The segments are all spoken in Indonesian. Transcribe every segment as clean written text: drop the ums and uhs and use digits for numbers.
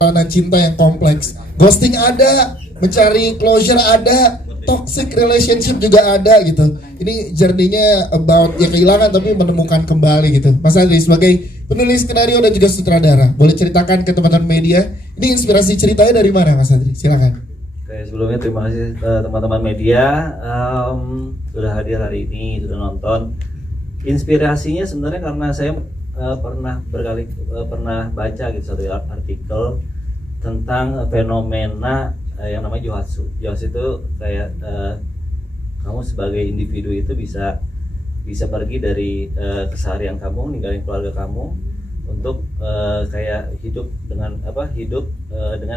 Tanah cinta yang kompleks. Ghosting ada, mencari closure ada, toxic relationship juga ada gitu. Ini journey-nya about ya kehilangan tapi menemukan kembali gitu. Mas Adri sebagai penulis skenario dan juga sutradara, boleh ceritakan ke teman-teman media, ini inspirasi ceritanya dari mana Mas Adri? Silakan. Oke, sebelumnya terima kasih teman-teman media sudah hadir hari ini, sudah nonton. Inspirasinya sebenarnya karena saya pernah baca gitu satu artikel tentang fenomena yang namanya Johatsu. Johatsu itu kayak kamu sebagai individu itu bisa pergi dari keseharian kamu, ninggalin keluarga kamu untuk kayak hidup dengan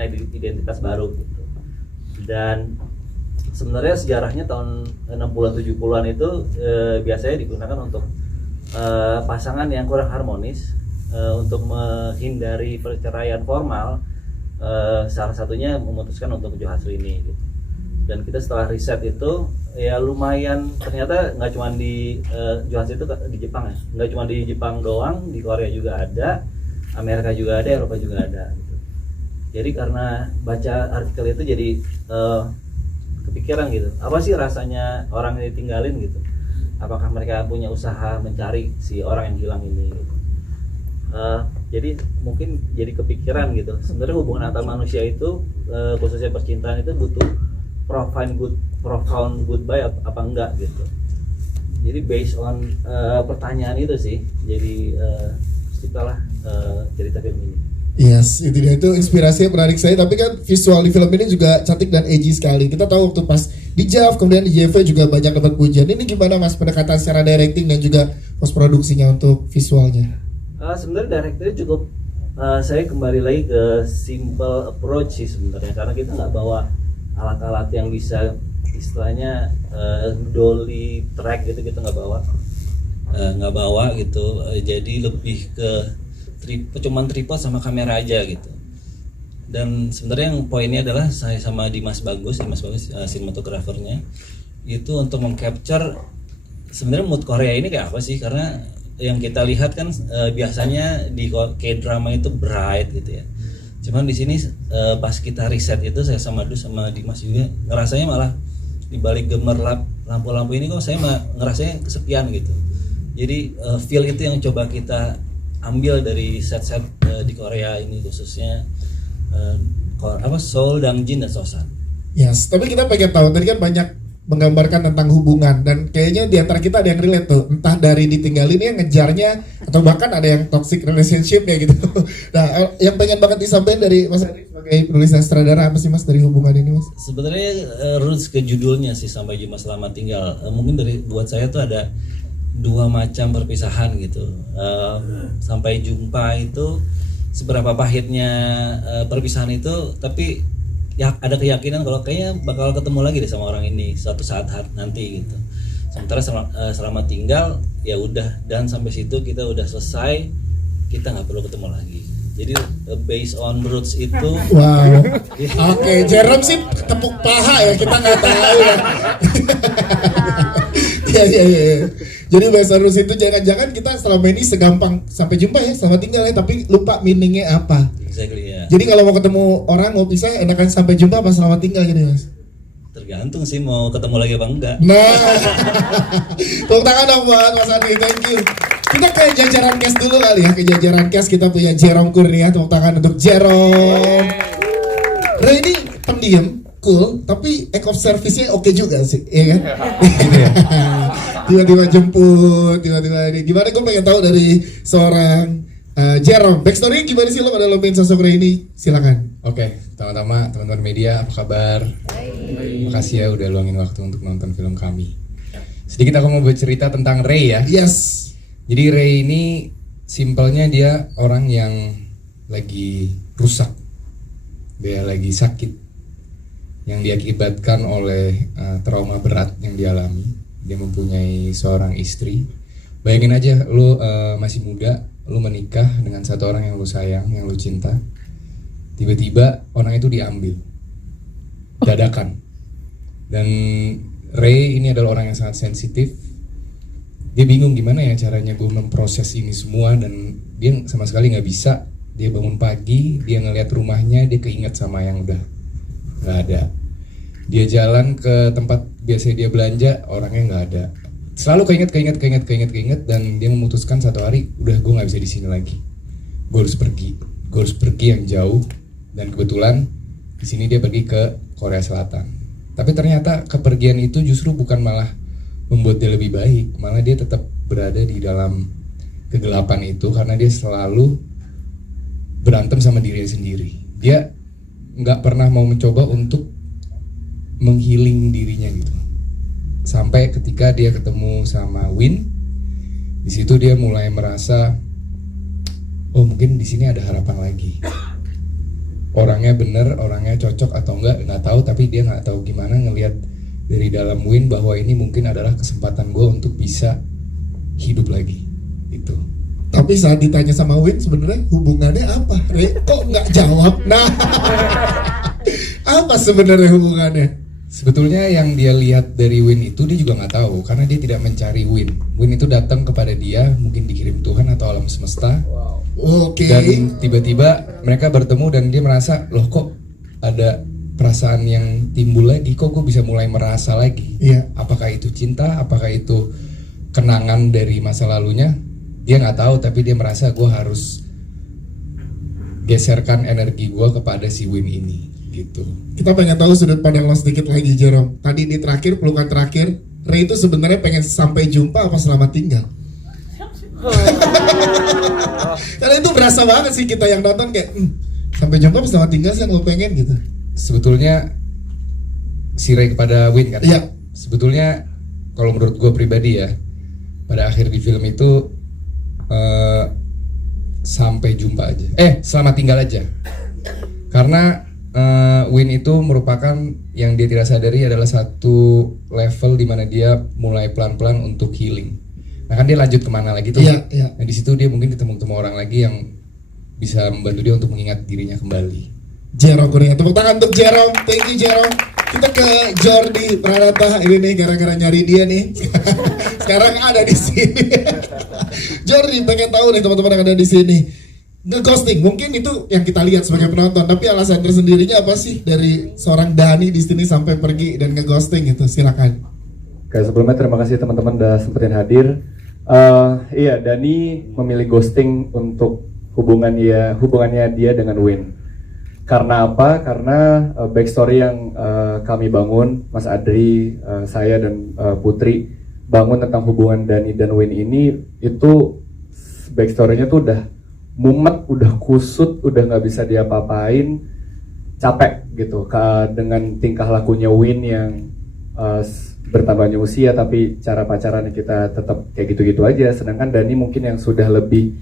identitas baru gitu. Dan sebenarnya sejarahnya tahun 60-an 70-an itu biasanya digunakan untuk pasangan yang kurang harmonis untuk menghindari perceraian formal. Salah satunya memutuskan untuk Johatsu ini gitu. Dan kita setelah riset itu ya lumayan, ternyata nggak cuma di Johatsu itu di Jepang ya, nggak cuma di Jepang doang, di Korea juga ada, Amerika juga ada, Eropa juga ada gitu. Jadi karena baca artikel itu jadi kepikiran gitu, apa sih rasanya orang yang ditinggalin gitu, apakah mereka punya usaha mencari si orang yang hilang ini gitu. Jadi mungkin jadi kepikiran gitu, sebenarnya hubungan antar manusia itu khususnya percintaan itu butuh profound goodbye apa enggak gitu. Jadi based on pertanyaan itu sih, jadi ciptalah cerita film ini. Yes, itu dia, itu inspirasinya menarik saya. Tapi kan visual di film ini juga cantik dan edgy sekali. Kita tahu waktu pas di JAV kemudian di JV juga banyak dapat pujian. Ini gimana Mas pendekatan secara directing dan juga post produksinya untuk visualnya? Sebenarnya directornya cukup saya kembali lagi ke simple approach sih sebenarnya, karena kita nggak bawa alat-alat yang bisa istilahnya dolly track gitu, kita nggak bawa gitu. Jadi lebih ke cuman tripod sama kamera aja gitu. Dan sebenarnya yang poinnya adalah saya sama Dimas Bagus sinematografernya itu untuk mengcapture sebenarnya mood Korea ini kayak apa sih, karena yang kita lihat kan biasanya di K-drama itu bright gitu ya. Cuman di sini pas kita riset itu saya sama Dimas juga ngerasanya malah di balik gemerlap lampu-lampu ini kok saya ngerasanya kesepian gitu. Jadi feel itu yang coba kita ambil dari set-set di Korea ini, khususnya Seoul, Dangjin, dan Sosan. Yes, tapi kita pengen tahu, tadi kan banyak menggambarkan tentang hubungan dan kayaknya di antara kita ada yang relate tuh, entah dari ditinggalinnya, ngejarnya, atau bahkan ada yang toxic relationship ya gitu. Nah, yang pengen banget disampaikan dari Mas Adri sebagai penulis dan sutradara apa sih Mas dari hubungan ini Mas? Sebenarnya roots ke judulnya sih Sampai Jumpa Selamat Tinggal. Mungkin buat saya tuh ada dua macam perpisahan gitu. Sampai jumpa itu seberapa pahitnya perpisahan itu, tapi ya ada keyakinan kalau kayaknya bakal ketemu lagi deh sama orang ini suatu saat nanti gitu. Sementara selamat tinggal ya udah, dan sampai situ kita udah selesai, kita nggak perlu ketemu lagi. Jadi based on roots itu. Wow. Oke, Jerome sih tepuk paha ya, kita nggak tahu ya. Iya. Jadi bahasa Rus itu jangan-jangan kita selama ini segampang sampai jumpa ya, selamat tinggal ya, tapi lupa meaningnya apa. Exactly, ya. Jadi kalau mau ketemu orang mau pisah, enakan sampai jumpa apa selamat tinggal gitu Mas? Tergantung sih mau ketemu lagi apa enggak. Nah, tepuk tangan dong buat Mas Adi, thank you. Kita ke jajaran cast dulu kali ya, ke jajaran cast kita punya Jerome Kurnia, tepuk tangan untuk Jerome. Ray ini pendiam, cool, tapi act of service-nya oke juga sih, iya kan? Gitu ya. Tiba-tiba jemput, tiba-tiba ini. Gimana, gue pengen tahu dari seorang Jerome, backstory gimana sih lo pada lo main sosok Ray ini? Silakan. Oke, teman-teman media, apa kabar? Makasih ya udah luangin waktu untuk nonton film kami. Sedikit aku mau bercerita tentang Ray ya. Yes. Jadi Ray ini simpelnya dia orang yang lagi rusak, dia lagi sakit, yang diakibatkan oleh trauma berat yang dialami. Dia mempunyai seorang istri. Bayangin aja, lu masih muda, lu menikah dengan satu orang yang lu sayang, yang lu cinta. Tiba-tiba orang itu diambil dadakan. Dan Ray ini adalah orang yang sangat sensitif. Dia bingung gimana ya caranya gue memproses ini semua, dan dia sama sekali nggak bisa Dia bangun pagi, dia ngeliat rumahnya, dia keinget sama yang udah nggak ada. Dia jalan ke tempat biasa dia belanja, orangnya nggak ada. Selalu keinget, dan dia memutuskan satu hari, udah gue nggak bisa di sini lagi. Gue harus pergi yang jauh. Dan kebetulan di sini dia pergi ke Korea Selatan. Tapi ternyata kepergian itu justru bukan malah membuat dia lebih baik, malah dia tetap berada di dalam kegelapan itu karena dia selalu berantem sama dirinya sendiri. Dia nggak pernah mau mencoba untuk menghealing dirinya gitu. Sampai ketika dia ketemu sama Win, di situ dia mulai merasa, oh mungkin di sini ada harapan lagi. Orangnya bener, orangnya cocok atau nggak tahu, tapi dia nggak tahu gimana ngelihat dari dalam Win bahwa ini mungkin adalah kesempatan gue untuk bisa hidup lagi. Itu. Tapi saat ditanya sama Win sebenarnya hubungannya apa? Kok nggak jawab? Nah, apa sebenarnya hubungannya? Sebetulnya yang dia lihat dari Win itu dia juga nggak tahu karena dia tidak mencari Win. Win itu datang kepada dia, mungkin dikirim Tuhan atau alam semesta. Oke. Dan tiba-tiba mereka bertemu dan dia merasa, loh kok ada perasaan yang timbul lagi, kok gue bisa mulai merasa lagi. Iya. Apakah itu cinta, apakah itu kenangan dari masa lalunya? Dia nggak tahu, tapi dia merasa gue harus geserkan energi gue kepada si Win ini, gitu. Kita pengen tahu sudut pandang lo sedikit lagi, Jerome. Tadi di terakhir, pelukan terakhir, Ray itu sebenarnya pengen sampai jumpa apa selamat tinggal? Karena itu berasa banget sih kita yang nonton kayak sampai jumpa apa selamat tinggal sih yang lo pengen gitu. Sebetulnya si Ray kepada Win kan? Iya. Sebetulnya kalau menurut gue pribadi ya, pada akhir di film itu sampai jumpa aja. Selamat tinggal aja. Karena Win itu merupakan yang dia tidak sadari adalah satu level di mana dia mulai pelan-pelan untuk healing. Nah kan dia lanjut kemana lagi tuh? Iya, iya. Nah di situ dia mungkin ketemu orang lagi yang bisa membantu dia untuk mengingat dirinya kembali. Jerome Kurnia, tepuk tangan untuk Jerome. Thank you Jerome. Kita ke Jordi Pranata ini nih gara-gara nyari dia nih. Sekarang ada di sini. Jordi pengen tahu nih teman-teman yang ada di sini. Nge-ghosting mungkin itu yang kita lihat sebagai penonton, tapi alasan tersendirinya apa sih dari seorang Dani di sini sampai pergi dan nge-ghosting itu? Silakan. Oke, sebelumnya terima kasih teman-teman udah sempetin hadir. Iya, Dani memilih ghosting untuk hubungannya dia dengan Win. Karena apa? Karena backstory yang kami bangun, Mas Adri, saya dan Putri bangun tentang hubungan Dani dan Win ini, itu backstory-nya tuh udah mumet, udah kusut, udah nggak bisa diapa-apain, capek gitu dengan tingkah lakunya Win yang bertambahnya usia tapi cara pacarannya kita tetap kayak gitu-gitu aja. Sedangkan Dani mungkin yang sudah lebih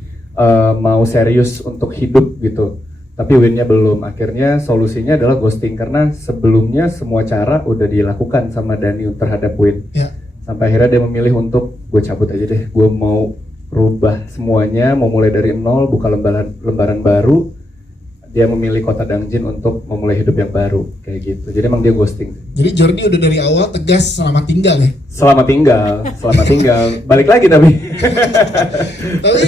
mau serius untuk hidup gitu. Tapi Winnya belum. Akhirnya solusinya adalah ghosting karena sebelumnya semua cara udah dilakukan sama Dani terhadap Win. Ya. Sampai akhirnya dia memilih untuk gue cabut aja deh. Gue mau rubah semuanya, mau mulai dari nol, buka lembaran baru. Dia memilih kota Dangjin untuk memulai hidup yang baru kayak gitu. Jadi emang dia ghosting. Jadi Jordi udah dari awal tegas selamat tinggal ya. Selamat tinggal. Balik lagi tapi. Tapi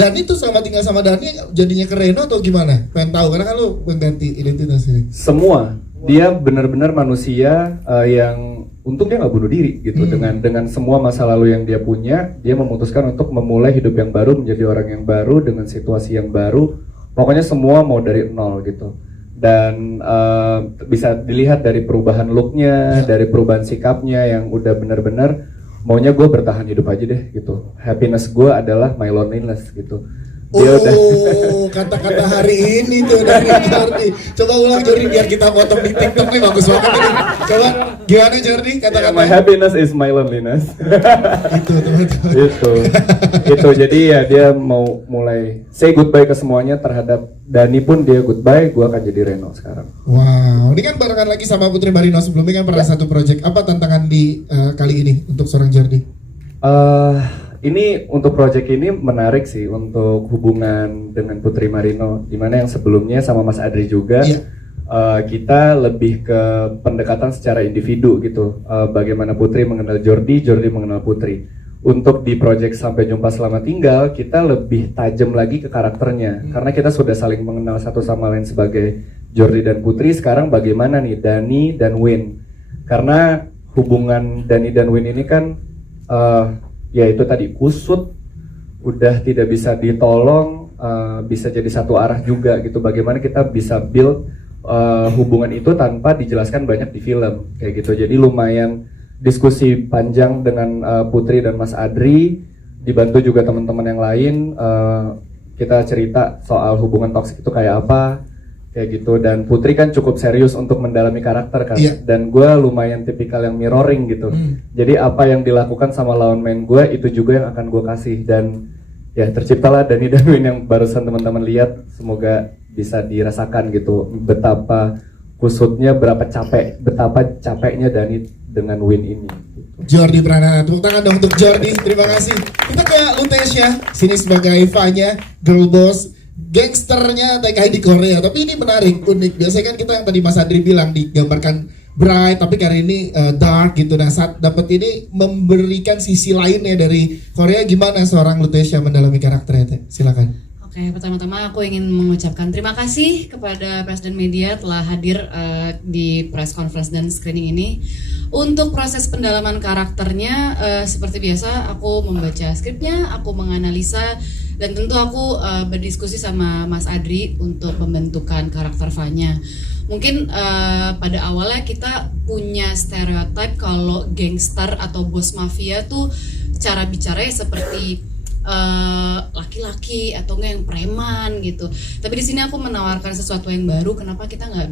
Dani tuh selamat tinggal sama Dani jadinya ke Reno atau gimana? Pengen tahu karena kan lu mengganti identitas ini. Semua. Dia benar-benar manusia yang untung dia nggak bunuh diri gitu. Dengan semua masa lalu yang dia punya, dia memutuskan untuk memulai hidup yang baru, menjadi orang yang baru dengan situasi yang baru. Pokoknya semua mau dari nol gitu. Dan bisa dilihat dari perubahan looknya, dari perubahan sikapnya yang udah benar-benar maunya gue bertahan hidup aja deh gitu. Happiness gue adalah my loneliness gitu. Dia Kata-kata hari ini tuh dari Jordi. Coba ulang Jordi biar kita potong di TikTok nih, bagus banget ini. Coba gimana Jordi kata-kata? My happiness is my loneliness. Itu teman-teman. Itu jadi ya dia mau mulai say goodbye ke semuanya. Terhadap Dani pun dia goodbye, gue akan jadi Reno sekarang. Wow, ini kan barengan lagi sama Putri Barino, sebelumnya kan pernah satu project. Apa tantangan di kali ini untuk seorang Jordi? Ini untuk project ini menarik sih untuk hubungan dengan Putri Marino, dimana yang sebelumnya sama Mas Adri juga. Kita lebih ke pendekatan secara individu gitu. Bagaimana Putri mengenal Jordi, Jordi mengenal Putri. untuk di project Sampai Jumpa Selamat Tinggal kita lebih tajam lagi ke karakternya karena kita sudah saling mengenal satu sama lain sebagai Jordi dan Putri. Sekarang bagaimana nih Dani dan Win, karena hubungan Dani dan Win ini kan ya itu tadi kusut, udah tidak bisa ditolong, bisa jadi satu arah juga gitu. Bagaimana kita bisa build hubungan itu tanpa dijelaskan banyak di film kayak gitu. Jadi lumayan diskusi panjang dengan Putri dan Mas Adri, dibantu juga teman-teman yang lain. Kita cerita soal hubungan toksik itu kayak apa, kayak gitu. Dan Putri kan cukup serius untuk mendalami karakter kan, dan gue lumayan tipikal yang mirroring gitu. Jadi apa yang dilakukan sama lawan main gue itu juga yang akan gue kasih, dan ya terciptalah Dani dan Win yang barusan teman-teman lihat. Semoga bisa dirasakan gitu betapa kusutnya, betapa capeknya Dani dengan Win ini. Jordi Pranata, tepuk tangan dong untuk Jordi, terima kasih. Kita ke Lutesia, sini sebagai Fanya, girl boss, gangsternya TKI di Korea. Tapi ini menarik, unik. Biasanya kan kita yang tadi Mas Adri bilang digambarkan bright, tapi kali ini dark gitu. Nah saat dapat ini memberikan sisi lainnya dari Korea, gimana seorang Lutesia mendalami karakternya? Silakan. Oke, pertama-tama aku ingin mengucapkan terima kasih kepada press dan media telah hadir di press conference dan screening ini. Untuk proses pendalaman karakternya, seperti biasa aku membaca skripnya, aku menganalisa, dan tentu aku berdiskusi sama Mas Adri untuk pembentukan karakter Fanya. Mungkin pada awalnya kita punya stereotip kalau gangster atau bos mafia tuh cara bicaranya seperti laki-laki atau enggak yang preman gitu. Tapi di sini aku menawarkan sesuatu yang baru. Kenapa kita nggak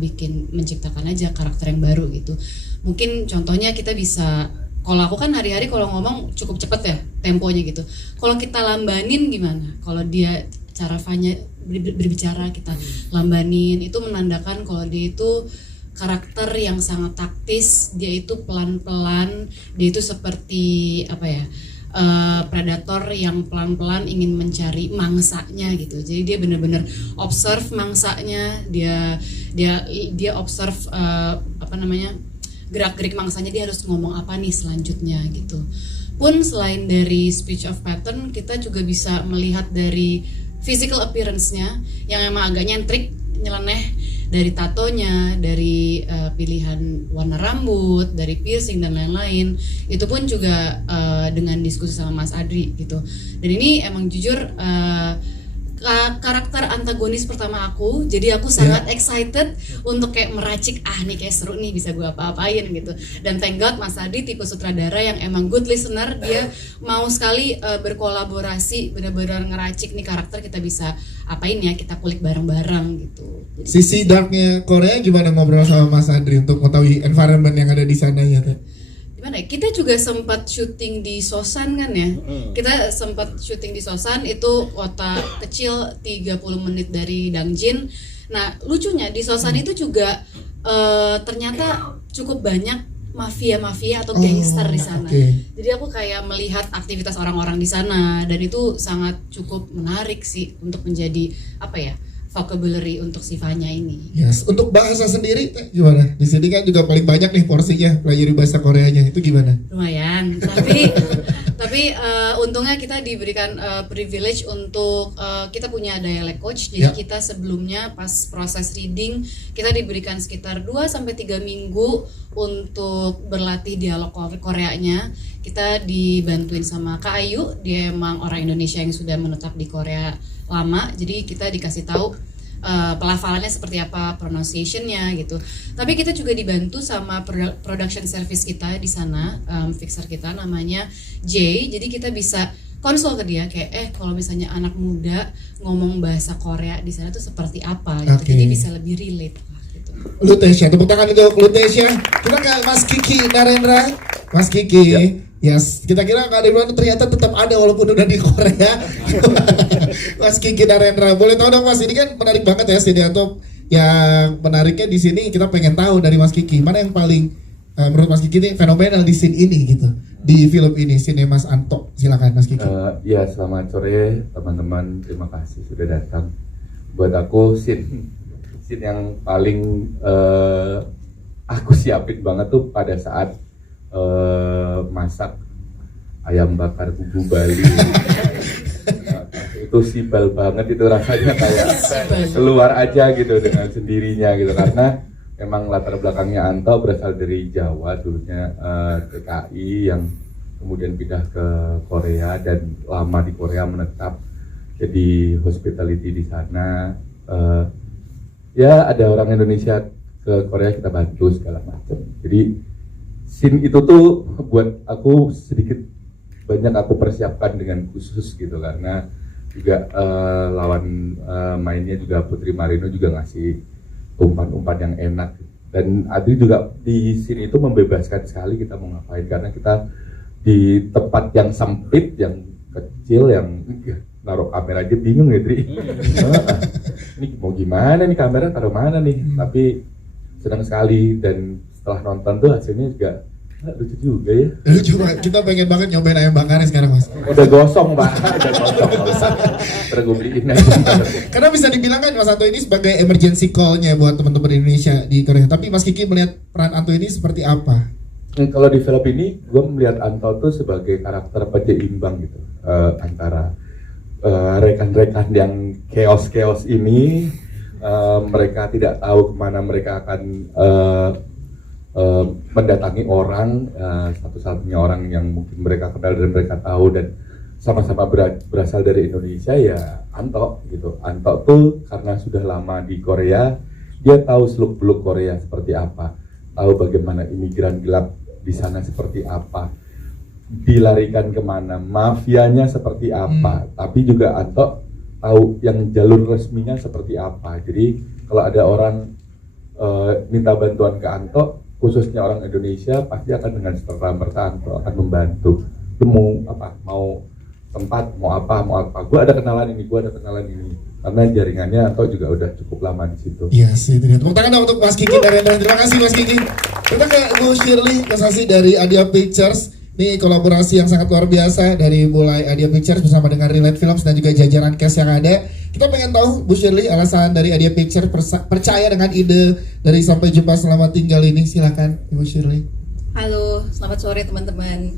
menciptakan aja karakter yang baru gitu? Mungkin contohnya kita bisa, kalau aku kan hari-hari kalau ngomong cukup cepet ya temponya gitu. Kalau kita lambanin gimana? Kalau dia cara Fanya berbicara kita lambanin, itu menandakan kalau dia itu karakter yang sangat taktis. Dia itu pelan-pelan. Dia itu seperti apa ya? Predator yang pelan-pelan ingin mencari mangsanya gitu. Jadi dia benar-benar observe mangsanya, dia observe gerak-gerik mangsanya, dia harus ngomong apa nih selanjutnya gitu. Pun selain dari speech of pattern, kita juga bisa melihat dari physical appearance-nya yang emang agak nyentrik, nyeleneh, dari tatonya, dari pilihan warna rambut, dari piercing dan lain-lain. Itu pun juga dengan diskusi sama Mas Adri gitu. Dan ini emang jujur karakter antagonis pertama aku, jadi aku sangat excited untuk kayak meracik, nih kayak seru nih, bisa gue apa-apain gitu. Dan thank God Mas Adri tipe sutradara yang emang good listener, dia mau sekali berkolaborasi, benar-benar ngeracik nih karakter, kita bisa apain ya, kita kulik bareng-bareng gitu. Jadi, sisi darknya Korea gimana ngobrol sama Mas Adri untuk mengetahui environment yang ada di sana ya? Gimana ya? Kita juga sempat syuting di Sosan kan ya. Kita sempat syuting di Sosan, itu kota kecil 30 menit dari Dangjin. Nah, lucunya di Sosan itu juga ternyata cukup banyak mafia-mafia atau gangster di sana. Jadi aku kayak melihat aktivitas orang-orang di sana, dan itu sangat cukup menarik sih untuk menjadi vocabulary untuk si Fanya ini. Yes. Untuk bahasa sendiri gimana? Di sini kan juga paling banyak nih porsinya pelajari bahasa Koreanya, itu gimana? Lumayan, tapi untungnya kita diberikan privilege untuk kita punya dialect coach. Jadi kita sebelumnya pas proses reading kita diberikan sekitar 2-3 minggu untuk berlatih dialog Koreanya. Kita dibantuin sama Kak Ayu, dia emang orang Indonesia yang sudah menetap di Korea lama, jadi kita dikasih tahu pelafalannya seperti apa, pronunciation-nya gitu. Tapi kita juga dibantu sama production service kita di sana, fixer kita namanya Jay. Jadi kita bisa konsul ke dia kayak kalau misalnya anak muda ngomong bahasa Korea di sana tuh seperti apa gitu. Jadi bisa lebih relate lah gitu. Lutesia, tepuk tangan untuk Lutesia. Kita ke Mas Kiki Narendra. Mas Kiki, yes, kita kira Kak Adrian ternyata tetap ada walaupun udah di Korea. Mas Kiki Narendra, boleh tahu dong Mas, ini kan menarik banget ya Sineatop. Yang menariknya di sini kita pengen tahu dari Mas Kiki, mana yang paling menurut Mas Kiki ini fenomenal di scene ini gitu, di film ini, scene Mas Anto. Silakan Mas Kiki. Ya, selamat sore teman-teman, terima kasih sudah datang. Buat aku scene yang paling aku siapin banget tuh pada saat masak ayam bakar bubu Bali. Itu simpel banget, itu rasanya kayak keluar aja gitu dengan sendirinya gitu, karena memang latar belakangnya Anto berasal dari Jawa dulunya, TKI yang kemudian pindah ke Korea dan lama di Korea menetap jadi hospitality di sana. Ya ada orang Indonesia ke Korea kita bantu segala macam. Jadi scene itu tuh buat aku sedikit banyak aku persiapkan dengan khusus gitu, karena juga lawan mainnya juga Putri Marino juga ngasih umpan-umpan yang enak, dan Adri juga di scene itu membebaskan sekali kita mau ngapain, karena kita di tempat yang sempit, yang kecil, yang naruh kamera aja bingung ya Dri. Ini mau gimana nih, kamera taruh mana nih, tapi senang sekali, dan setelah nonton tuh hasilnya juga lucu juga ya. Coba kita pengen banget nyobain ayam bakarnya sekarang Mas. Udah gosong Pak, udah gosong, nggak usah. Ntar gue beliin aja. Karena bisa dibilang kan Mas Anto ini sebagai emergency call-nya buat teman-teman Indonesia di Korea. Tapi Mas Kiki melihat peran Anto ini seperti apa? Kalau di film ini gue melihat Anto tuh sebagai karakter penyeimbang gitu, antara rekan-rekan yang chaos ini, mereka tidak tahu kemana mereka akan mendatangi orang, satu-satunya orang yang mungkin mereka kenal dan mereka tahu dan sama-sama berasal dari Indonesia ya Anto gitu. Anto tuh karena sudah lama di Korea, dia tahu seluk-beluk Korea seperti apa, tahu bagaimana imigran gelap di sana seperti apa, dilarikan kemana, mafianya seperti apa, tapi juga Anto tahu yang jalur resminya seperti apa. Jadi kalau ada orang minta bantuan ke Anto, khususnya orang Indonesia, pasti akan dengan serta-merta Anto akan membantu. Lu mau apa? Mau tempat, mau apa? Gue ada kenalan ini, karena jaringannya Anto juga udah cukup lama di situ. Iya sih, itu dia. Tepuk tangan dong untuk Mas Kiki dari Rendra. Terima kasih Mas Kiki. Kita ke Bu Shirley Kesasi dari Adia Pictures. Ini kolaborasi yang sangat luar biasa dari mulai Adia Pictures bersama dengan Relate Films dan juga jajaran cast yang ada. Kita pengen tahu Bu Shirley alasan dari Adia Pictures percaya dengan ide dari Sampai Jumpa Selamat Tinggal ini. Silakan Ibu Shirley. Halo, selamat sore teman-teman.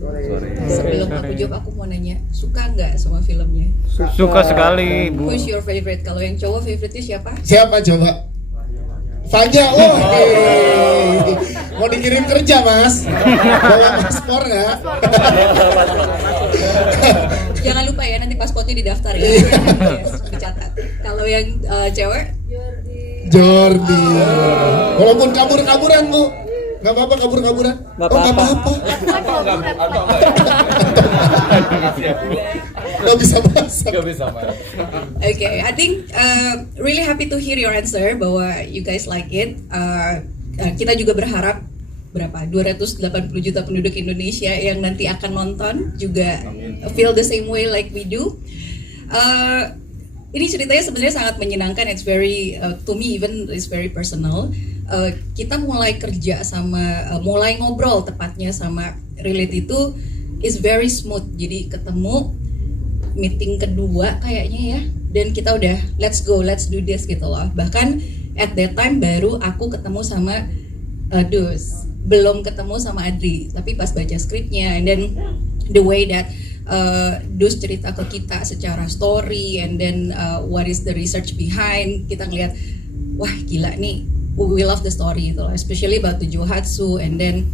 Sebelum aku jawab, aku mau nanya, suka nggak sama filmnya? Suka sekali, Bu. Who's your favorite? Kalau yang cowok favorite-nya siapa? Siapa coba? Faja, mau dikirim kerja Mas? Bawa paspor nggak? Jangan lupa ya, nanti pasportnya didaftar ya. Yes, dicatat. Kalau yang cewek? Jordi. Walaupun kabur-kaburan Bu, nggak apa-apa kabur-kaburan. Nggak apa-apa. Nggak bisa bahasa. Okay, I think really happy to hear your answer bahwa you guys like it. Kita juga berharap berapa 280 juta penduduk Indonesia yang nanti akan nonton juga feel the same way like we do. Ini ceritanya sebenarnya sangat menyenangkan. It's very to me even it's very personal. Kita mulai kerja sama mulai ngobrol tepatnya sama Relate itu is very smooth. Jadi ketemu meeting kedua kayaknya ya, dan kita udah let's go, let's do this gitu loh. Bahkan at that time baru aku ketemu sama Dus, belum ketemu sama Adri, tapi pas baca skripnya and then the way that Dus cerita ke kita secara story and then what is the research behind, kita ngeliat wah gila nih, we love the story itu loh, especially about the Johatsu and then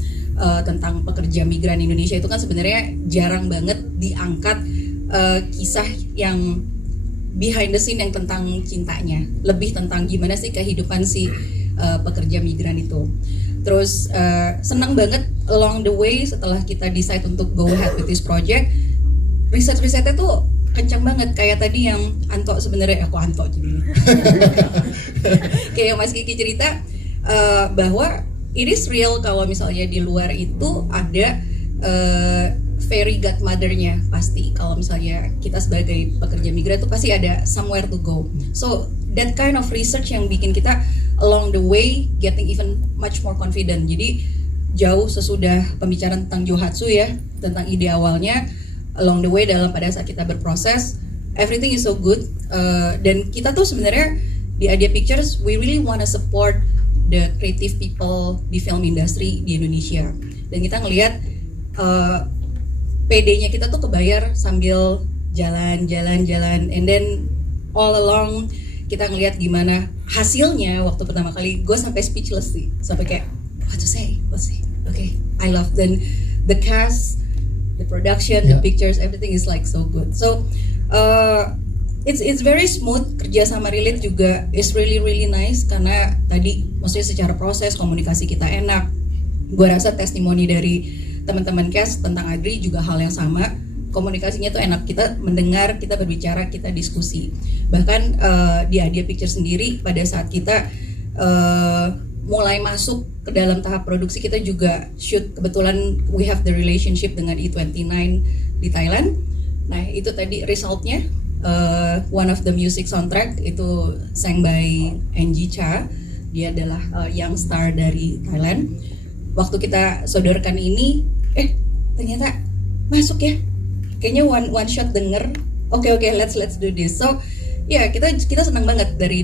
tentang pekerja migran Indonesia itu kan sebenarnya jarang banget diangkat. Kisah yang behind the scene yang tentang cintanya, lebih tentang gimana sih kehidupan si pekerja migran itu. Terus senang banget along the way setelah kita decide untuk go ahead with this project, risetnya tuh kencang banget. Kayak tadi yang Anto sebenarnya aku Anto jadi kayak Mas Kiki cerita bahwa it is real kalau misalnya di luar itu ada fairy godmother-nya pasti. Kalau misalnya kita sebagai pekerja migran itu pasti ada somewhere to go. So that kind of research yang bikin kita along the way getting even much more confident. Jadi jauh sesudah pembicaraan tentang Johatsu ya, tentang ide awalnya, along the way dalam pada saat kita berproses, everything is so good. Dan kita tuh sebenarnya di Adia Pictures we really wanna support the creative people di film industry di Indonesia. Dan kita ngelihat PD-nya kita tuh kebayar sambil jalan, and then all along kita ngelihat gimana hasilnya. Waktu pertama kali gue sampai speechless sih, sampai kayak what to say. Okay, I love the cast, the production, the pictures, everything is like so good. So it's very smooth. Kerja sama Relate juga is really nice karena tadi maksudnya secara proses komunikasi kita enak. Gue rasa testimoni dari teman-teman cast tentang Adri juga hal yang sama. Komunikasinya tuh enak, kita mendengar, kita berbicara, kita diskusi. Bahkan di Adia Picture sendiri pada saat kita mulai masuk ke dalam tahap produksi, kita juga shoot, kebetulan we have the relationship dengan E29 di Thailand. Nah itu tadi resultnya, one of the music soundtrack itu sang by NG Cha, dia adalah young star dari Thailand. Waktu kita sodorkan ini, ternyata masuk ya, kayaknya one shot denger, oke, let's do this. So ya kita senang banget dari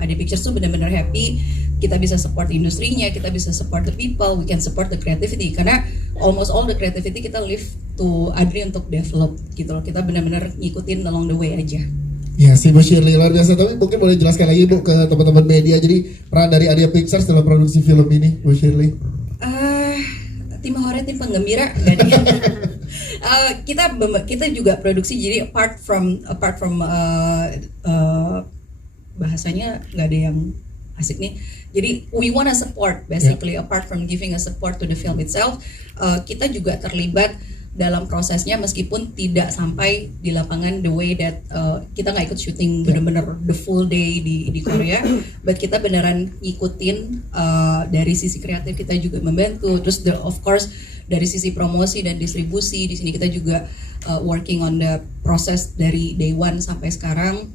Adia Pictures tuh benar-benar happy. Kita bisa support industrinya, kita bisa support the people, we can support the creativity, karena almost all the creativity kita leave to Adri untuk develop gitu loh. Kita benar-benar ngikutin along the way aja. Ya, si Bu Shirley luar biasa. Tapi mungkin boleh jelaskan lagi Bu ke teman-teman media, jadi peran dari Adia Pictures dalam produksi film ini, Bu Shirley. Tim hore, tim penggembira gak ada. Kita juga produksi, jadi apart from bahasanya nggak ada yang asik nih. Jadi we wanna support basically, apart from giving a support to the film itself, kita juga terlibat dalam prosesnya meskipun tidak sampai di lapangan the way that kita nggak ikut syuting benar-benar the full day di Korea, but kita beneran ngikutin dari sisi kreatif kita juga membantu. Terus of course dari sisi promosi dan distribusi di sini kita juga working on the proses dari day one sampai sekarang.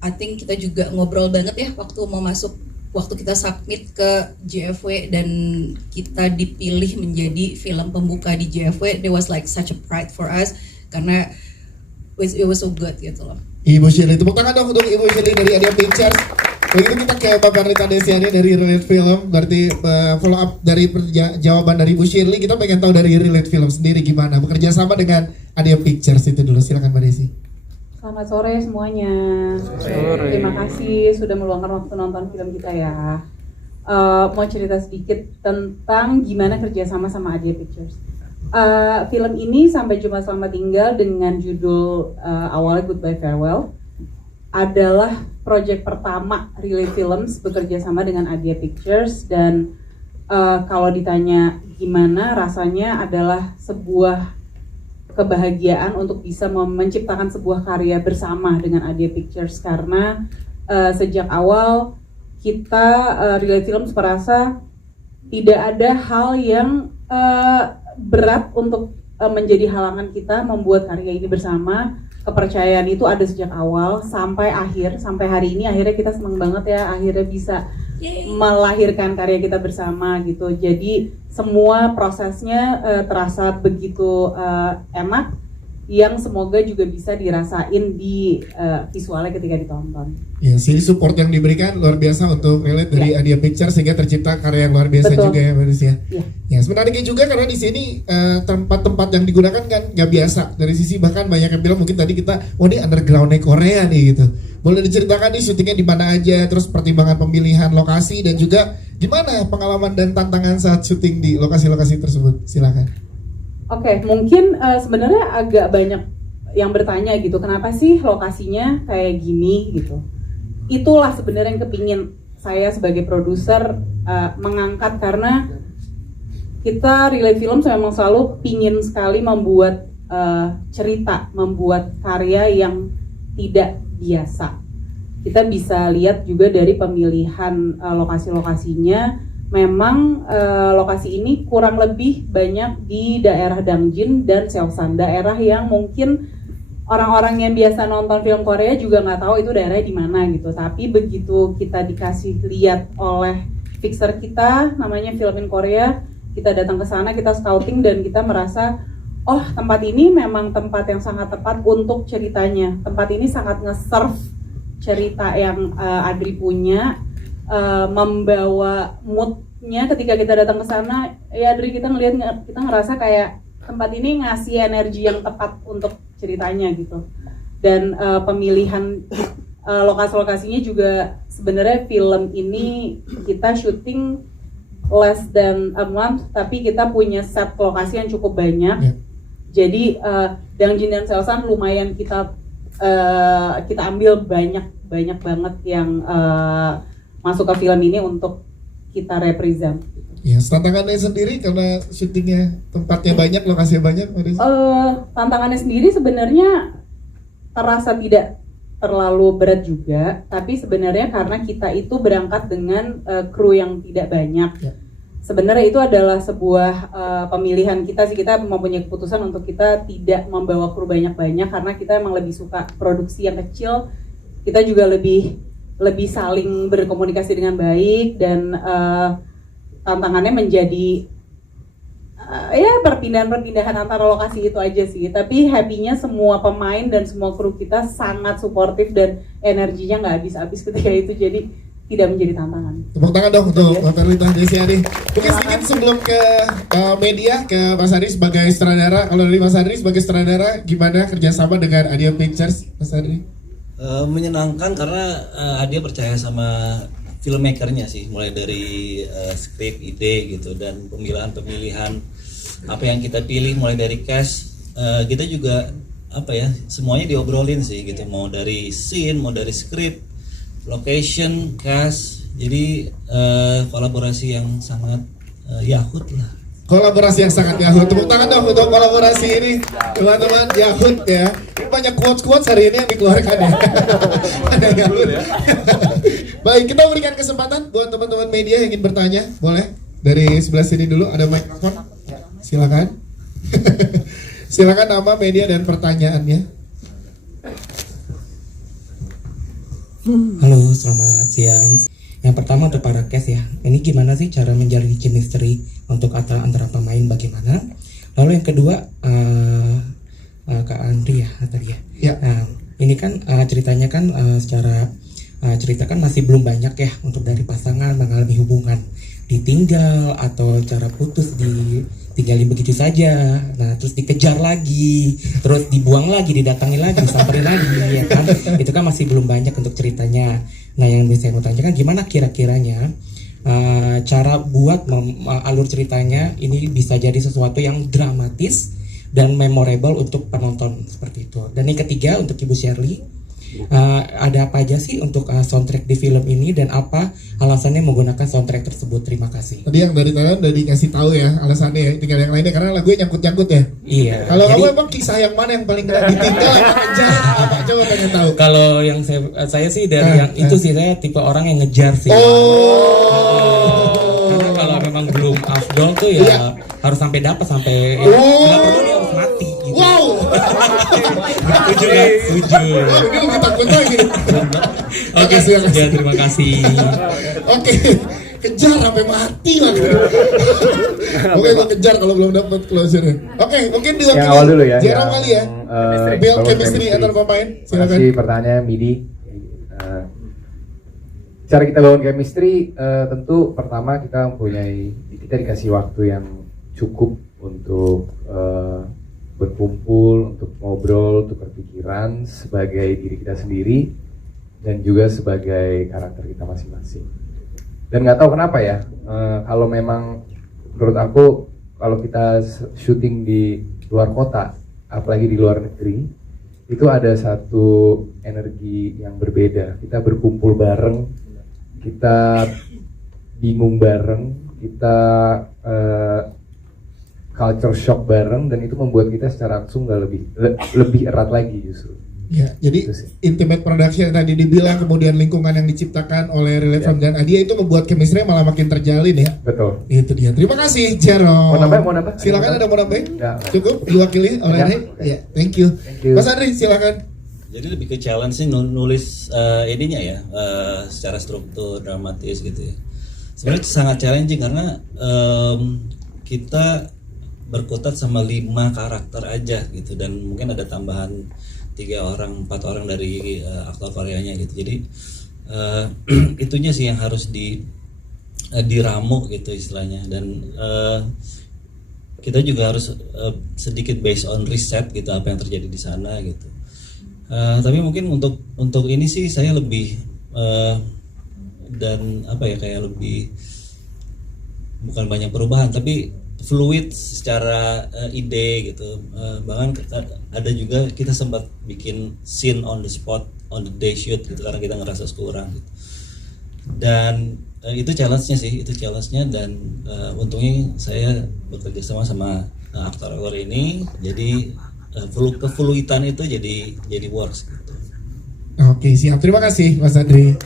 I think kita juga ngobrol banget ya waktu kita submit ke JFW dan kita dipilih menjadi film pembuka di JFW. There was like such a pride for us karena it was so good gitu loh. Ibu Shirley, tepuk tangan dong untuk Ibu Shirley dari Adia Pictures. Begitu kita ke Bapak Rita Desiani dari Relate Film. Berarti follow up dari jawaban dari Ibu Shirley, kita pengen tahu dari Relate Film sendiri gimana bekerja sama dengan Adia Pictures itu dulu. Silakan Mbak Desi. Selamat sore semuanya. Terima kasih sudah meluangkan waktu nonton film kita ya. Mau cerita sedikit tentang gimana kerjasama sama Adia Pictures. Film ini Sampai Jumpa Selamat Tinggal dengan judul awalnya Goodbye Farewell adalah proyek pertama Relate Films bekerja sama dengan Adia Pictures, dan kalau ditanya gimana rasanya adalah sebuah kebahagiaan untuk bisa menciptakan sebuah karya bersama dengan Adia Pictures, karena sejak awal kita Relate Films merasa tidak ada hal yang berat untuk menjadi halangan kita membuat karya ini bersama. Kepercayaan itu ada sejak awal sampai akhir, sampai hari ini akhirnya kita senang banget ya akhirnya bisa melahirkan karya kita bersama gitu. Jadi semua prosesnya terasa begitu enak, yang semoga juga bisa dirasain di visualnya ketika ditonton. Ya, sini support yang diberikan luar biasa untuk Relate dari Adia Pictures sehingga tercipta karya yang luar biasa. Betul. Juga ya Mbak Desi ya. Ya, sebenarnya juga karena di sini tempat-tempat yang digunakan kan nggak biasa dari sisi, bahkan banyak yang bilang mungkin tadi kita ini undergroundnya Korea nih gitu. Boleh diceritakan nih syutingnya di mana aja, terus pertimbangan pemilihan lokasi dan juga gimana pengalaman dan tantangan saat syuting di lokasi-lokasi tersebut. Silakan. Oke, mungkin sebenarnya agak banyak yang bertanya gitu, kenapa sih lokasinya kayak gini gitu. Itulah sebenarnya yang kepingin saya sebagai produser mengangkat, karena kita Relate Films memang selalu pingin sekali membuat cerita, membuat karya yang tidak biasa. Kita bisa lihat juga dari pemilihan lokasi-lokasinya. Memang lokasi ini kurang lebih banyak di daerah Dangjin dan Seosan, daerah yang mungkin orang-orang yang biasa nonton film Korea juga nggak tahu itu daerahnya di mana gitu. Tapi begitu kita dikasih lihat oleh fixer kita, namanya Filmin Korea, kita datang ke sana, kita scouting dan kita merasa, oh tempat ini memang tempat yang sangat tepat untuk ceritanya. Tempat ini sangat nge-serve cerita yang Adri punya. Membawa moodnya ketika kita datang ke sana, ya Adri, kita ngelihat, kita ngerasa kayak tempat ini ngasih energi yang tepat untuk ceritanya gitu. Dan pemilihan lokasi-lokasinya juga sebenarnya film ini kita syuting less than a month, tapi kita punya set lokasi yang cukup banyak. Jadi Dangjin dan Seosan lumayan kita ambil banyak banget yang masuk ke film ini untuk kita represent. Ya, tantangannya sendiri karena syutingnya tempatnya banyak, lokasinya banyak. Tantangannya sendiri sebenarnya terasa tidak terlalu berat juga, tapi sebenarnya karena kita itu berangkat dengan kru yang tidak banyak. Sebenarnya itu adalah sebuah pemilihan kita sih, kita mempunyai keputusan untuk kita tidak membawa kru banyak-banyak karena kita emang lebih suka produksi yang kecil. Kita juga lebih saling berkomunikasi dengan baik dan tantangannya menjadi ya perpindahan antara lokasi itu aja sih. Tapi happy-nya semua pemain dan semua kru kita sangat suportif dan energinya nggak habis-habis ketika itu, jadi tidak menjadi tantangan. Tepuk tangan dong untuk Mbak Perlita Desiani. Mungkin sedikit sebelum ke media, ke Mas Adri sebagai sutradara. Kalau dari Mas Adri sebagai sutradara, gimana kerjasama dengan Adia Pictures, Mas Adri? Menyenangkan karena Adia percaya sama filmmakernya sih, mulai dari skrip, ide gitu, dan pemilihan apa yang kita pilih, mulai dari cast, kita juga semuanya diobrolin sih gitu, mau dari scene, mau dari skrip, location, cast, jadi kolaborasi yang sangat Yahut lah. Kolaborasi yang sangat Yahut. Tepuk tangan dong untuk kolaborasi ini, teman-teman. Yahut ya. Banyak quotes hari ini yang dikeluarkan ya. Ada Yahut. Baik, kita berikan kesempatan buat teman-teman media yang ingin bertanya. Boleh dari sebelah sini dulu, ada mikrofon. Silakan. Silakan nama, media, dan pertanyaannya. Halo, selamat siang. Yang pertama untuk para cast ya, ini gimana sih cara menjalin chemistry untuk antara pemain, bagaimana? Lalu yang kedua, Kak Andri ya tadi ya. Nah, ini kan ceritanya kan secara cerita kan masih belum banyak ya untuk dari pasangan mengalami hubungan ditinggal atau cara putus ditinggalin begitu saja, nah terus dikejar lagi, terus dibuang lagi, didatangi lagi, disamperin lagi, ya kan? Itu kan masih belum banyak untuk ceritanya. Nah yang saya mau tanyakan, gimana kira-kiranya cara buat alur ceritanya ini bisa jadi sesuatu yang dramatis dan memorable untuk penonton seperti itu. Dan yang ketiga untuk Ibu Shirley, ada apa aja sih untuk soundtrack di film ini dan apa alasannya menggunakan soundtrack tersebut? Terima kasih. Tadi yang dari Thailand udah dikasih tahu ya alasannya ya, tinggal yang lainnya karena lagunya nyangkut-nyangkut ya. Iya. Kalau kamu emang kisah yang mana yang paling ditinggal apa ngejar? Apa coba pengen tahu? Kalau yang saya sih dari yang itu sih, saya tipe orang yang ngejar sih. Karena kalau memang belum afdol tuh ya harus sampai dapat, sampai nggak perlu dia harus mati. Gitu. Wow. Setuju kan? Setuju. Ini lebih takut lagi. Oke, ya, terima kasih. Oke, kejar sampai mati lah. Oke, gue kejar kalau belum dapat closure-nya. Oke, mungkin diwakili yang awal dulu ya. Jero kali ya. Build chemistry antar pemain. Silakan. Terima kasih pertanyaan Midi. Cara kita bangun chemistry, tentu pertama kita dikasih waktu yang cukup untuk berkumpul, untuk ngobrol, untuk berpikiran sebagai diri kita sendiri dan juga sebagai karakter kita masing-masing. Dan nggak tahu kenapa ya, kalau memang menurut aku kalau kita syuting di luar kota, apalagi di luar negeri, itu ada satu energi yang berbeda. Kita berkumpul bareng, kita bingung bareng, kita culture shock bareng, dan itu membuat kita secara langsung lebih erat lagi justru. Ya, jadi intimate production yang tadi dibilang, kemudian lingkungan yang diciptakan oleh Relate From dan Adia itu membuat chemistry malah makin terjalin ya. Betul. Itu dia. Terima kasih Jero. Mau nambah? Silakan, ada mau nambahin? Ya. Cukup diwakili oleh Ray. Ya, thank you. Mas Andri, silakan. Jadi lebih ke challenge sih nulis idenya ya, secara struktur dramatis gitu ya. Sebenarnya sangat challenging karena kita berkutat sama 5 karakter aja gitu, dan mungkin ada tambahan 3 orang 4 orang dari aktor Koreanya gitu. Jadi itunya sih yang harus diramu gitu istilahnya. Dan kita juga harus sedikit based on riset gitu apa yang terjadi di sana gitu. Tapi mungkin untuk ini sih saya lebih dan apa ya kayak lebih bukan banyak perubahan tapi fluid secara ide gitu. Bahkan ada juga kita sempat bikin scene on the spot on the day shoot gitu karena kita ngerasa kurang gitu. Dan itu challenge-nya dan untungnya saya bekerja sama aktor ini jadi kefluitan itu jadi works gitu. Oke, siap. Terima kasih Mas Andri.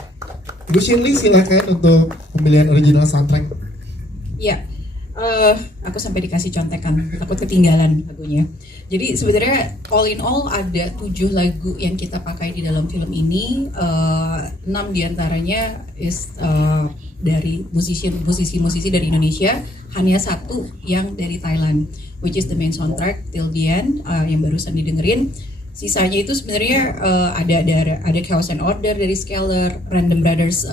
Ibu Shirley silakan untuk pemilihan original soundtrack. Ya, aku sampai dikasih contekan, takut ketinggalan lagunya. Jadi sebenarnya all in all ada 7 lagu yang kita pakai di dalam film ini. 6 diantaranya is dari musisi dari Indonesia, hanya 1 yang dari Thailand, which is the main soundtrack Till the End yang barusan didengerin. Sisanya itu sebenarnya ada Chaos and Order dari Scalar, Random Brothers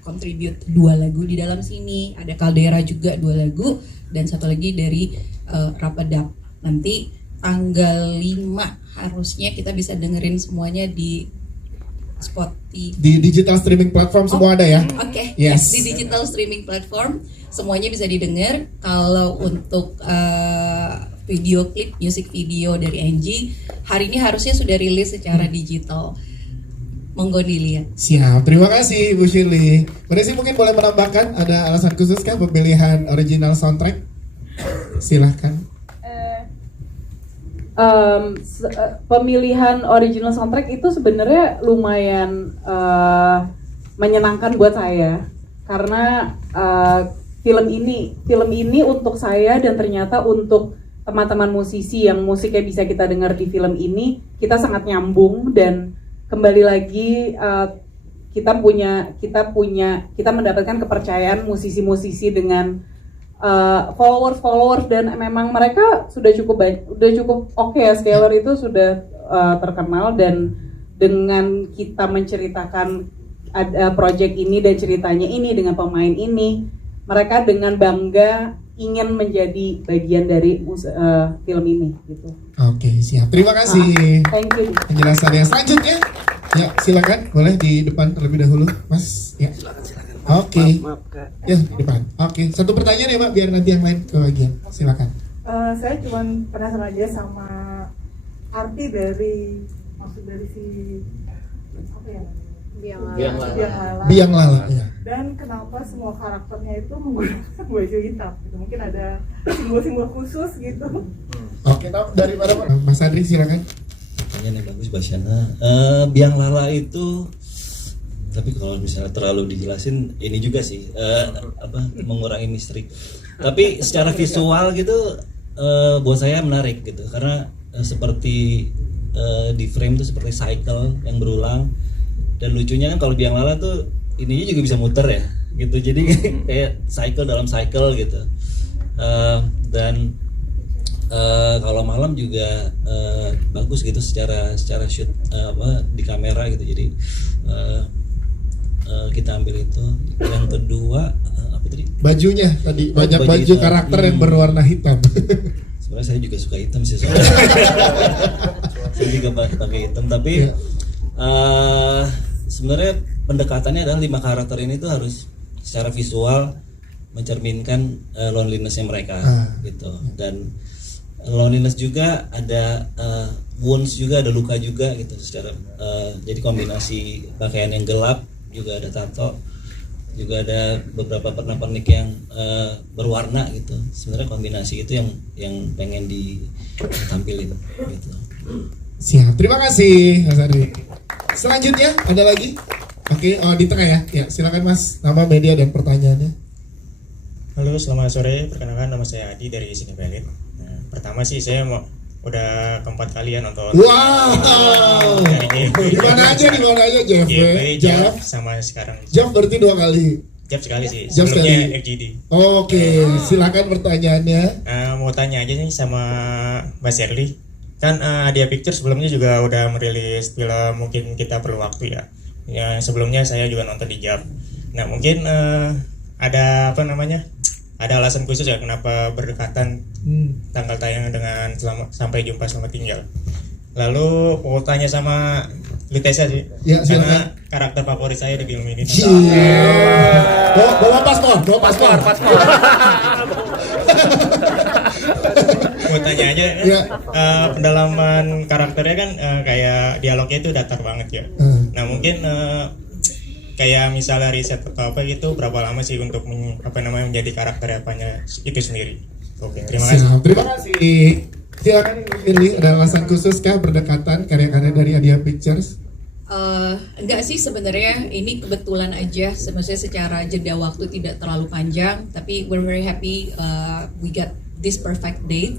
contribute 2 lagu di dalam sini, ada Caldera juga 2 lagu, dan 1 lagi dari Rapadap. Nanti tanggal 5 harusnya kita bisa dengerin semuanya di Spotify. Di digital streaming platform semua ada ya? Oke, Yes. di digital streaming platform semuanya bisa didengar. Kalau untuk video klip, music video dari Angie, hari ini harusnya sudah rilis secara digital. Monggo dilihat. Siap, terima kasih Bu Shirley. Mbak Desi mungkin boleh menambahkan ada alasan khusus kah pemilihan original soundtrack? Silahkan. Pemilihan original soundtrack itu sebenarnya lumayan menyenangkan buat saya karena film ini untuk saya dan ternyata untuk teman-teman musisi yang musiknya bisa kita dengar di film ini kita sangat nyambung dan kembali lagi kita mendapatkan kepercayaan musisi-musisi dengan followers dan memang mereka sudah cukup oke ya. Scalar itu sudah terkenal dan dengan kita menceritakan project ini dan ceritanya ini dengan pemain ini, mereka dengan bangga ingin menjadi bagian dari film ini gitu. Oke, siap. Terima kasih. Thank you. Penjelasannya selanjutnya. Ya, silakan. Boleh di depan terlebih dahulu, Mas. Ya. Oke. Ya, di depan. Oke, 1 pertanyaan ya, Mbak, biar nanti yang lain ke bagian. Silakan. Saya cuma penasaran aja sama arti dari si apa ya? Biang Lala. Ya. Dan kenapa semua karakternya itu menggunakan baju hitam? Gitu. Mungkin ada simbol-simbol khusus gitu. Oke, dari mana, Pak? Mas Andri silakan. Pertanyaan yang bagus, Basyana. Biang Lala itu, tapi kalau misalnya terlalu dijelasin ini juga sih mengurangi misteri. Tapi secara visual gitu buat saya menarik gitu karena seperti di frame itu seperti cycle yang berulang dan lucunya kan kalau Biang Lala tuh ininya juga bisa muter ya gitu, jadi kayak cycle dalam cycle gitu. Dan kalau malam juga bagus gitu secara shoot di kamera gitu, jadi kita ambil itu. Yang kedua apa tadi? Bajunya tadi banyak baju karakter yang berwarna hitam. Sebenarnya saya juga suka hitam sih soalnya. Saya juga pakai hitam, tapi sebenarnya pendekatannya adalah 5 karakter ini tuh harus secara visual mencerminkan loneliness-nya mereka gitu. Dan loneliness juga ada wounds juga, ada luka juga gitu secara jadi kombinasi pakaian yang gelap, juga ada tato, juga ada beberapa pernak-pernik yang berwarna gitu. Sebenarnya kombinasi itu yang pengen ditampilin gitu. Siap, terima kasih Mas Andri. Selanjutnya ada lagi? Oke, di tengah ya. Ya, silakan Mas, nama, media dan pertanyaannya. Halo, selamat sore. Perkenalkan, nama saya Adi dari Cinepelit. Nah, pertama sih saya udah keempat kali ya nonton. Wow. Di mana aja Jeff, Jeff sama sekarang. Jeff berarti 2 kali. Jeff sekali sih. Jeff Sebelumnya sekali. FGD. Oke, silakan pertanyaannya. Mau tanya aja nih sama Mbak Shirley. Kan Adia Pictures sebelumnya juga udah merilis film Mungkin Kita Perlu Waktu ya. Ya sebelumnya saya juga nonton di Jeff. Nah mungkin ada ada alasan khusus ya kenapa berdekatan tanggal tayang dengan sampai jumpa selamat tinggal. Lalu mau tanya sama Lutesa sih, Ya, karena karakter favorit saya di film ini. Bawa paspor. Mau tanya aja, Ya. pendalaman karakternya kan kayak dialognya itu datar banget ya. Nah mungkin kayak misalnya riset atau apa gitu, berapa lama sih untuk menjadi karakter apanya itu sendiri? Oke, terima kasih. Terima kasih. Silakan pilih, ada alasan khusus kah berdekatan karya-karya dari Adia Pictures? Enggak sih sebenarnya, ini kebetulan aja, sebenarnya secara jeda waktu tidak terlalu panjang, tapi we're very happy we got this perfect date,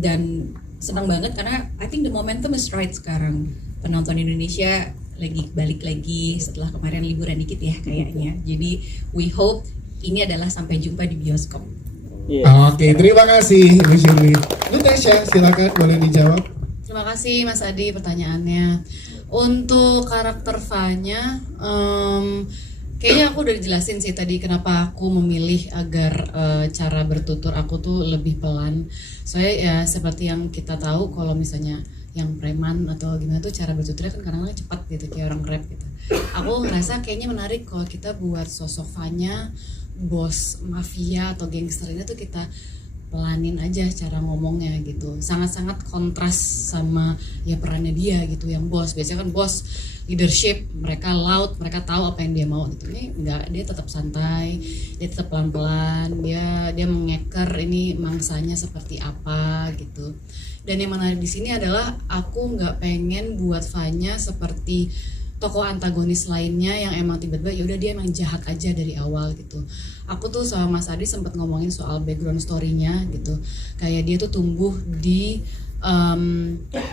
dan senang banget karena I think the momentum is right sekarang. Penonton Indonesia lagi balik lagi setelah kemarin liburan dikit ya kayaknya, jadi we hope ini adalah sampai jumpa di bioskop. Oke, terima kasih Ibu Shirley. Lutesya, silakan boleh dijawab. Terima kasih Mas Adi pertanyaannya. Untuk karakter Fanya, kayaknya aku udah dijelasin sih tadi kenapa aku memilih agar cara bertutur aku tuh lebih pelan. Soalnya ya seperti yang kita tahu kalau misalnya yang preman atau gimana tuh cara bertuturnya kan kadang-kadang cepat gitu kayak orang rap gitu. Aku ngerasa kayaknya menarik kalau kita buat sosok Fanya, bos mafia atau gangster ini tuh kita pelanin aja cara ngomongnya gitu, sangat-sangat kontras sama ya perannya dia gitu yang bos. Biasanya kan bos leadership, mereka loud, mereka tahu apa yang dia mau gitu. Ini enggak, dia tetap santai, dia tetap pelan-pelan, dia mengeker ini mangsanya seperti apa gitu. Dan yang menarik di sini adalah aku nggak pengen buat Fanya seperti tokoh antagonis lainnya yang emang tiba-tiba ya udah dia emang jahat aja dari awal gitu. Aku tuh sama Mas Adi sempat ngomongin soal background story-nya gitu. Kayak dia tuh tumbuh di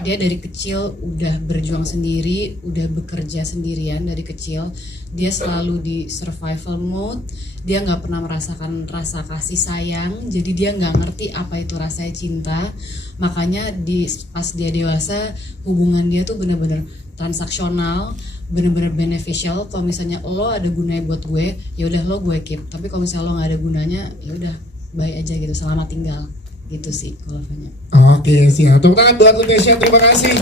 dia dari kecil udah berjuang sendiri, udah bekerja sendirian dari kecil. Dia selalu di survival mode. Dia nggak pernah merasakan rasa kasih sayang. Jadi dia nggak ngerti apa itu rasanya cinta. Makanya pas dia dewasa hubungan dia tuh bener-bener transaksional, bener-bener beneficial. Kalau misalnya lo ada gunanya buat gue, ya udah lo gue keep. Tapi kalau misalnya lo nggak ada gunanya, ya udah bye aja gitu, selamat tinggal gitu sih kalau Fanya. Oke, siap. Tepuk tangan buat Lutesya, terima kasih.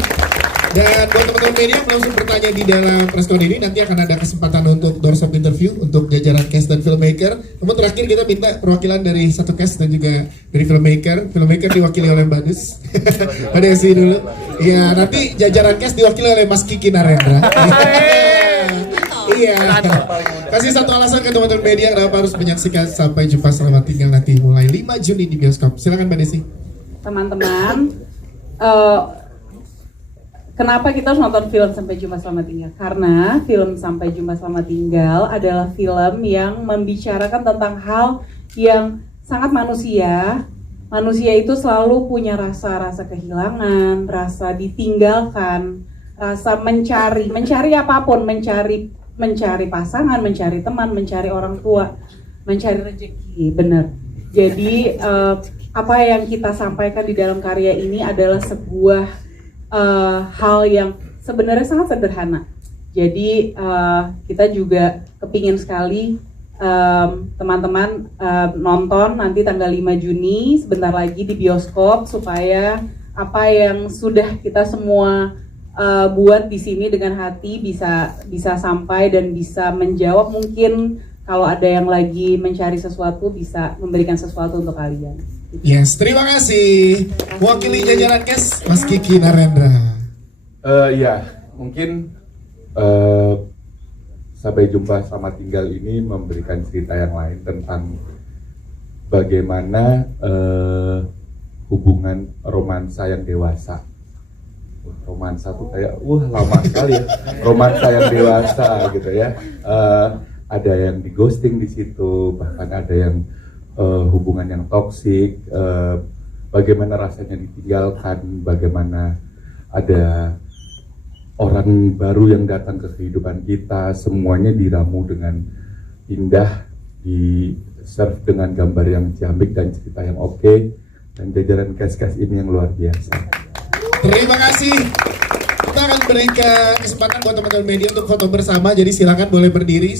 Dan buat teman-teman media yang langsung bertanya di dalam preskon ini, nanti akan ada kesempatan untuk doorstop interview untuk jajaran cast dan filmmaker. Namun terakhir kita minta perwakilan dari satu cast dan juga dari filmmaker. Filmmaker diwakili oleh Mbak Dus. Mbak Desi dulu. Iya, nanti jajaran cast diwakili oleh Mas Kiki Narendra. Iya. Kasih satu alasan ke teman-teman media kenapa harus menyaksikan Sampai Jumpa Selamat Tinggal nanti mulai 5 Juni di bioskop. Silakan Mbak Desi. Teman-teman, kenapa kita harus nonton film Sampai Jumpa Selamat Tinggal? Karena film Sampai Jumpa Selamat Tinggal adalah film yang membicarakan tentang hal yang sangat manusia. Manusia itu selalu punya rasa kehilangan, rasa ditinggalkan, rasa mencari apapun, mencari pasangan, mencari teman, mencari orang tua, mencari rezeki, benar. Jadi apa yang kita sampaikan di dalam karya ini adalah sebuah hal yang sebenarnya sangat sederhana. Jadi kita juga kepingin sekali teman-teman nonton nanti tanggal 5 Juni sebentar lagi di bioskop, supaya apa yang sudah kita semua buat di sini dengan hati bisa sampai dan bisa menjawab. Mungkin kalau ada yang lagi mencari sesuatu bisa memberikan sesuatu untuk kalian. Yes, terima kasih. Mewakili jajaran cast Mas Kiki Narendra. Ya, mungkin Sampai Jumpa Selamat Tinggal ini memberikan cerita yang lain tentang bagaimana hubungan romansa yang dewasa. Romansa tuh kayak lama sekali ya, romansa yang dewasa gitu ya. Ada yang di ghosting di situ, bahkan ada yang hubungan yang toksik, bagaimana rasanya ditinggalkan, bagaimana ada orang baru yang datang ke kehidupan kita, semuanya diramu dengan indah, di serve dengan gambar yang ciamik dan cerita yang oke, dan jajaran cast ini yang luar biasa. Terima kasih. Kita akan berikan kesempatan buat teman-teman media untuk foto bersama, jadi silakan boleh berdiri.